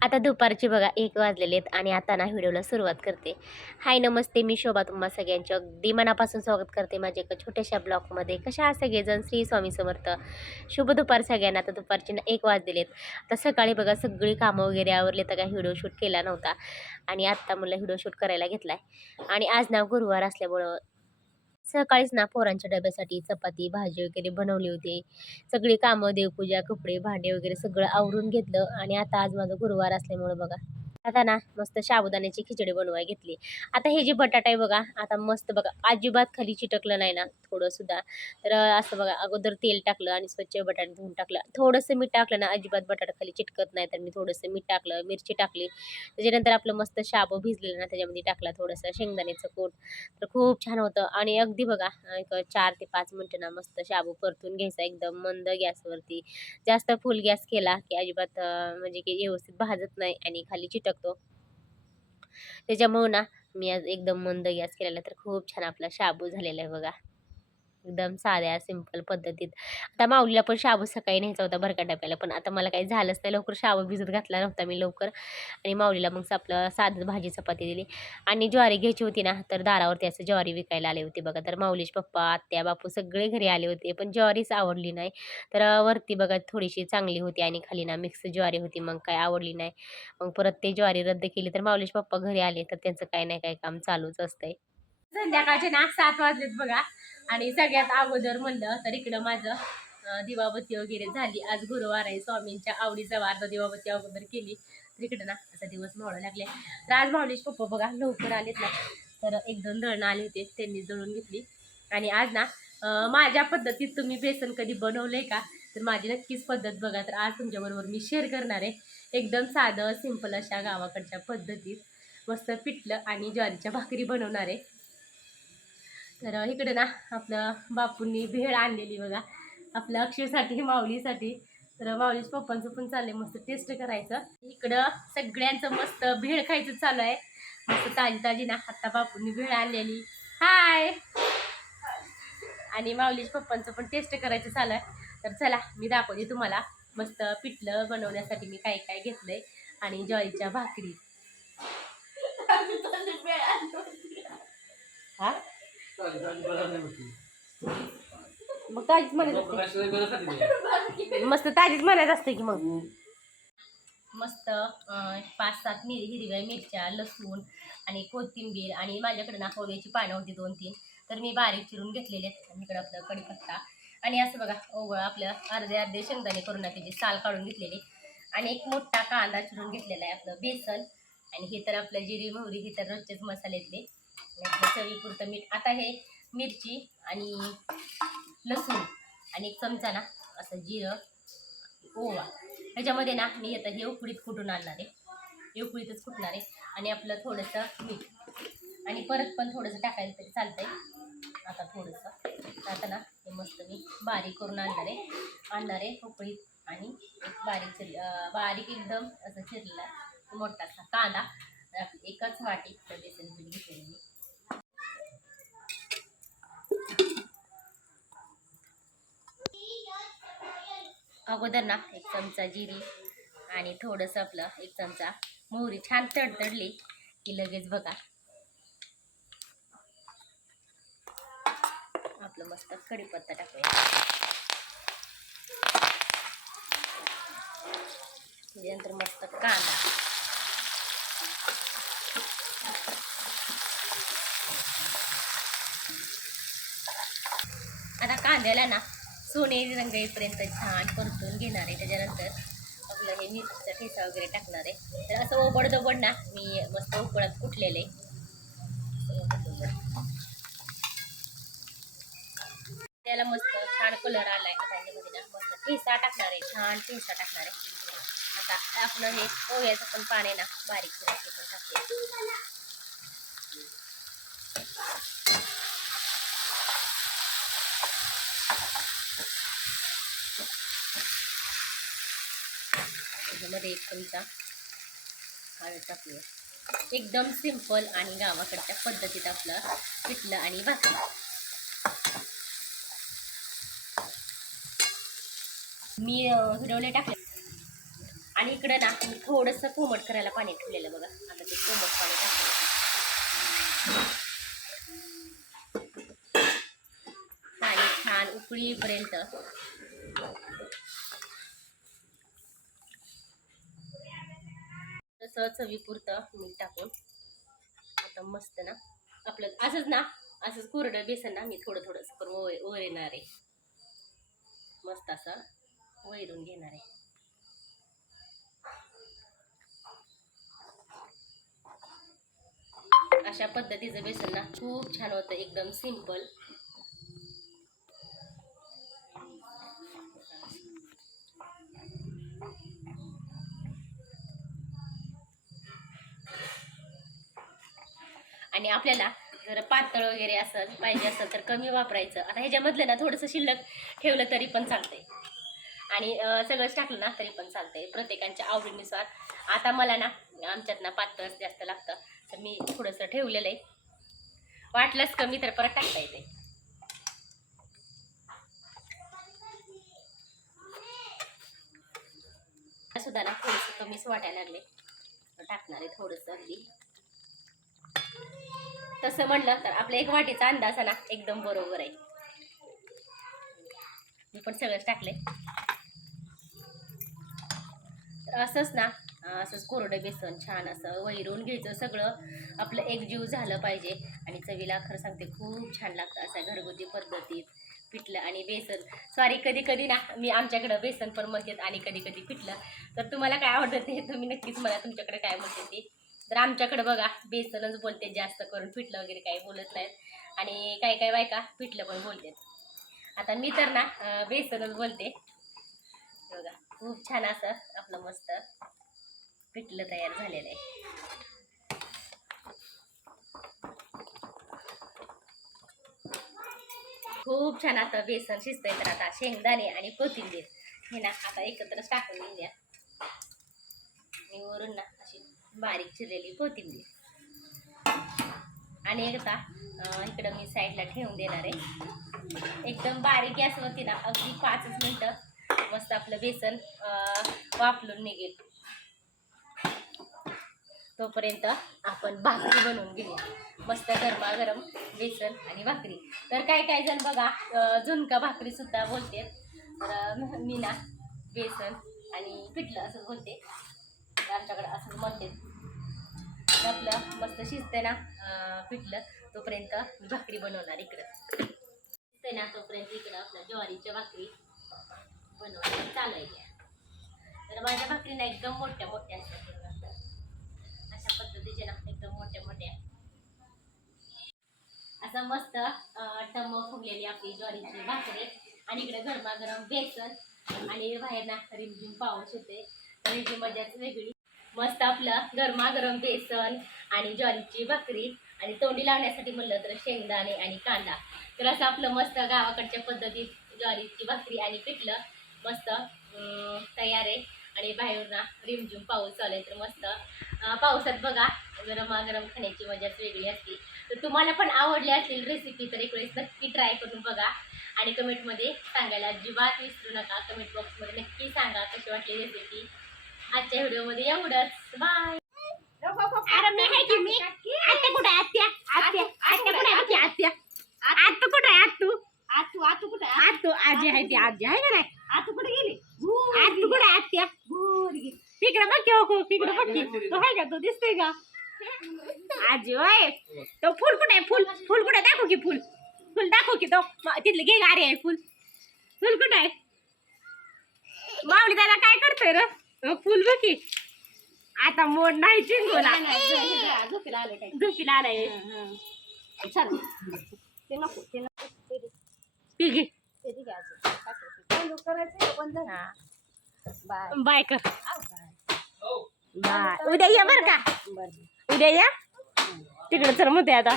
आता दुपारचे बघा 1 वाजलेले आहेत आणि आता ना व्हिडिओला सुरुवात करते. हाय नमस्ते, मी शोभा तुम्हा सगळ्यांचं अगदी मनापासून स्वागत करते माझ्या एका छोट्याशा ब्लॉगमध्ये. कशा आहात सगळेजण? श्री स्वामी समर्थ. शुभ दुपार सगळ्यांना. आता दुपारचे ना 1 वाजलेले आहेत. आता सकाळी बघा सगळी कामं वगैरे आवरले तर काही व्हिडिओ शूट केला नव्हता आणि आत्ता मला व्हिडिओ शूट करायला घेतलाय आणि आज ना गुरुवार असल्यामुळं सकाळीच ना पोरांच्या डब्यासाठी चपाती, भाजी वगैरे बनवली होती. सगळी कामं, देवपूजा, कपडे, भांडे वगैरे सगळं आवरून घेतलं आणि आता आज माझा गुरुवार असल्यामुळं बघा, आता ना मस्त साबुदाण्याची खिचडी बनवायला घेतली. आता हे जे बटाटा आहे बघा, आता मस्त बघा अजिबात खाली चिटकलं नाही ना थोडंसुद्धा. तर असं बघा अगोदर तेल टाकलं आणि स्वच्छ बटाटा धुवून टाकलं. थोडंसं मीठ टाकलं ना अजिबात बटाटा खाली चिटकत नाही. तर मी थोडंसं मीठ टाकलं, मिरची टाकली. त्याच्यानंतर आपलं मस्त शाबू भिजलेलं ना त्याच्यामध्ये टाकला, थोडंसं शेंगदाण्याचं कूट. तर खूप छान होतं आणि अगदी बघा एक 4 ते 5 मिनिटं ना मस्त शाबू परतून घ्यायचा एकदम मंद गॅसवरती. जास्त फुल गॅस केला की अजिबात म्हणजे की व्यवस्थित भाजत नाही आणि खाली चिटकतो. त्याच्यामुळं ना मी आज एकदम मंद गॅस केलेला, तर खूप छान आपला शाबू झालेला आहे बघा. एकदम साध्या सिंपल पद्धतीत. आता माऊलीला पण शाबू सकाळी न्यायचा होता बरं का डब्याला, पण आता मला काही झालंच नाही लवकर. शाबू भिजत घातला नव्हता मी लवकर आणि माऊलीला मग आपलं साधं भाजी चपाती दिली आणि ज्वारी घ्यायची होती ना, तर दारावरती असं ज्वारी विकायला आले होते बघा. तर माऊलीचे पप्पा, आत्या, बापू सगळे घरी आले होते, पण ज्वारीच आवडली नाही. तर वरती बघा थोडीशी चांगली होती आणि खाली ना मिक्स ज्वारी होती, मग काय आवडली नाही. मग परत ते ज्वारी रद्द केली. तर माऊलीचे पप्पा घरी आले, तर त्यांचं काही नाही काही काम चालूच असतंय. संध्याकाळचे ना 7 वाजलेत बघा आणि सगळ्यात अगोदर म्हणलं तर इकडं माझं दिवाबत्ती वगैरे झाली. आज गुरुवार आहे, स्वामींच्या आवडीचा वार. तर दिवाबत्ती अगोदर केली. तर इकडं ना असा दिवस मावळा लागले. तर आज माऊलीचे पप्पा बघा लवकर आलेत ना, तर 1-2 दळणं आले होते, त्यांनी दळून घेतली. आणि आज ना माझ्या पद्धतीत तुम्ही बेसन कधी बनवलंय का? तर माझी नक्कीच पद्धत बघा. तर आज तुमच्याबरोबर मी शेअर करणार आहे. एकदम साधं सिंपल अशा गावाकडच्या पद्धतीत मस्त पिठलं आणि ज्वारीच्या भाकरी बनवणार आहे. तर इकडे ना आपलं बापूंनी भेळ आणलेली बघा, आपल्या अक्षयसाठी, माऊलीसाठी. तर माऊलीच्या पप्पांचं पण चाललंय मस्त टेस्ट करायचं. इकडं सगळ्यांचं मस्त भेळ खायचं चालू आहे, मस्त ताजी ताजी ना. आत्ता बापूंनी भेळ आणलेली. हाय. आणि माऊलीच्या पप्पांचं पण टेस्ट करायचं चालू आहे. तर चला मी दाखवते तुम्हाला मस्त पिठलं बनवण्यासाठी मी काय काय घेतलंय आणि ज्वारीच्या भाकरी. हा मग ताजीच म्हणायचं असते, मस्त ताजीच म्हणायचं असते की मग. मस्त 5-7 हिरव्या मिरच्या, लसूण आणि कोथिंबीर आणि माझ्याकडे ना पोह्याची पानं होती 2-3, तर मी बारीक चिरून घेतलेले आहेत. आणि इकडं आपलं कढीपत्ता आणि असं बघा ओवळ आपलं अर्धे शेंगदाणे करून त्याची साल काढून घेतलेली आणि एक मोठा कांदा चिरून घेतलेला आहे. आपलं बेसन आणि हे तर आपलं जिरी मोहरी, हे तर रोजचेच मसाल्यातले. आपलं चवीपुरतं मीठ. आता हे मिरची आणि लसूण आणि 1 चमचा ना असं जिरं, ओवा. ह्याच्यामध्ये ना मी आता हे उकडीत कुटून आणणार आहे, हे उकडीतच कुटणार आहे. आणि आपलं थोडंसं मीठ आणि परत पण थोडंसं टाकायला तरी चालतंय. आता थोडंसं आता ना हे मस्त मी बारीक करून आणणार आहे उकडीत. आणि एक बारीक एकदम असं चिरलेला मोठासा कांदा, एकच वाटी बेसन पीठ घेतलेलं मी. अगोदर ना 1 चमचा जिरी आणि थोडंसं आपलं 1 चमचा मोहरी छान तडतडली की लगेच बघा आपलं मस्त कढीपत्ता टाकूया. त्याच्यानंतर मस्त कांदा. आता कांद्याला ना सोनेरी रंग येईपर्यंत छान परतून घेणार आहे. त्याच्यानंतर आपलं हे मिरचीचा ठेचा वगैरे टाकणार आहे. तर असं ओबड ना मी मस्त उकळत कुटलेले. त्याला मस्त छान कलर आलाय. त्याच्यामध्ये ना मस्त ठेचा टाकणार आहे, छान ठेचा टाकणार आहे. आता आपलं हे पोह्याचं पण पाणी ना बारीक करायचे पण टाकले. त्याच्यामध्ये 1 चमचा हळद टाकूया. एकदम सिंपल आणि गावाकडच्या पद्धतीत आपलं पिठलं आणि भाकरी. मी व्हिडिओला टाकले आणि इकडं ना मी थोडंसं कोमट करायला पाणी ठेवलेलं बघा. आता ते कोमट पाणी टाकलं पाणी छान उकळीपर्यंत तसं चवीपुरतं मीठ टाकून आता मस्त ना आपलं असंच कोरडं बेसन ना मी थोडं थोडंसं करून वैरणार आहे. मस्त असं वैरून घेणार आहे. अशा पद्धतीचं बेसन ना खूप छान होतं, एकदम सिंपल. आणि आपल्याला जर पातळ वगैरे असेल पाहिजे असेल तर कमी वापरायचं. आता ह्याच्यामधलं ना थोडंसं शिल्लक ठेवलं तरी पण चालतंय आणि सगळंच टाकलं ना तरी पण चालतंय, प्रत्येकांच्या आवडीनुसार. आता मला ना आमच्यात ना पातळच जास्त लागतं तर मी थोडंसं ठेवलेलं आहे. वाटलंच कमी तर परत टाकता येते. सुद्धा ना थोडंसं कमीच वाटायला लागले, टाकणार आहे थोडंसं अगदी. तसं म्हणलं तर आपल्या एक वाटीचा अंदाज ना एकदम बरोबर आहे. मी पण सगळंच टाकले. तर असंच ना असंच कोरडं बेसन छान असं वैरून घ्यायचं. सगळं आपलं एकजीव झालं पाहिजे आणि चवीला खरं सांगते खूप छान लागतं अशा घरगुती पद्धतीत. पिठलं आणि बेसन, सॉरी कधी कधी ना मी आमच्याकडं बेसन पण म्हणते आणि कधी कधी पिठलं. तर तुम्हाला काय आवडतं ते तुम्ही नक्कीच मला तुमच्याकडे काय म्हणते ते. तर आमच्याकडे बघा बेसनच बोलते जास्त करून, पिठलं वगैरे काही बोलत नाहीत. आणि काही काही बायका पिठलं पण बोलतात. आता मी तर ना बेसनच बोलते बघा. खूप छान असं आपलं मस्त पिठलं तयार झालेलं आहे. खूप छान आता बेसन शिजतंय. तर आता शेंगदाणे आणि कोथिंबीर हे ना आता एकत्रच टाकून घेऊया आणि वरून ना अशी बारीक चिरलेली कोथिंबीर. आणि एकदा इकडं मी साईडला ठेवून देणार आहे. एकदम बारीक गॅसवरती ना अगदी 5 मिनिटं मस्त आपलं बेसन वाफलून निघेल. तोपर्यंत आपण भाकरी बनवून घेऊया. मस्त गरमागरम बेसन आणि भाकरी. तर काही काही जण बघा झुणका भाकरी सुद्धा बोलते. तर मी ना बेसन आणि पिठलं असं बोलते. आमच्याकडे असं म्हणते. आपलं मस्त शिजते ना पिठलं तोपर्यंत मी भाकरी बनवणार इकडं. शिजते ना तोपर्यंत इकडं आपल्या ज्वारीच्या भाकरी बनवणार चालायच्या. तर माझ्या भाकरी ना एकदम मोठ्या मोठ्या असतात. अशा पद्धतीचे ना एकदम मोठ्या मोठ्या असं मस्त टम्म फुगलेली आपली ज्वारीची भाकरी आणि इकडे गरमागरम बेसन आणि बाहेर ना रिमझिम पाऊस होते. तर ही मजाच वेगळी. मस्त आपलं गरमागरम बेसन आणि ज्वारीची भाकरी आणि तोंडी लावण्यासाठी म्हणलं तर शेंगदाणे आणि कांदा. तर असं आपलं मस्त गावाकडच्या पद्धतीत ज्वारीची भाकरी आणि पिठलं मस्त तयार आहे. आणि बाहेर ना रिमझिम पाऊस चालू आहे. तर मस्त पावसात बघा गरमागरम खाण्याची मजाच वेगळी असते. तर तुम्हाला पण आवडली असेल रेसिपी तर एक वेळेस नक्की ट्राय करून बघा आणि कमेंटमध्ये सांगायला अजिबात विसरू नका. कमेंट बॉक्समध्ये नक्की सांगा कशी वाटली रेसिपी. आजच्या व्हिडिओमध्ये एवढंच. बाय. अरे मी आहे की मी आत्या कुठे आहे? आत्या आत्या आत्या कुठे आहे? आत्या आत्तू कुठे आहे? आत्तू आत्तू आत्तू कुठे आहे? आत्तू आजी आहे ती. आजी आहे का नाही? आत्तू कुठे गेली? आत्तू कुठे आहे? आत्या तिकडे बघ की. हो तिकडे बघ की. तो आहे का? तो दिसतोय का? आजी होय. तो फुल कुठे आहे? फुल फुल कुठे? दाखव की फुल. फुल दाखव की. तो तिथले घे गाडी आहे. फुल फुल कुठे आहे? माऊली दादा काय करतोय रे? फुल बघ की. आता मोड नाही चिंगोला. झोपीला आलाय काय? झोपीला आलाय. चल ते नको ते नको ते घे. ते घे अजून करायचं बंद. बाय बाय कर. बाय. उद्या या बरं का? उद्या या तिकडे चल म्हणते आता.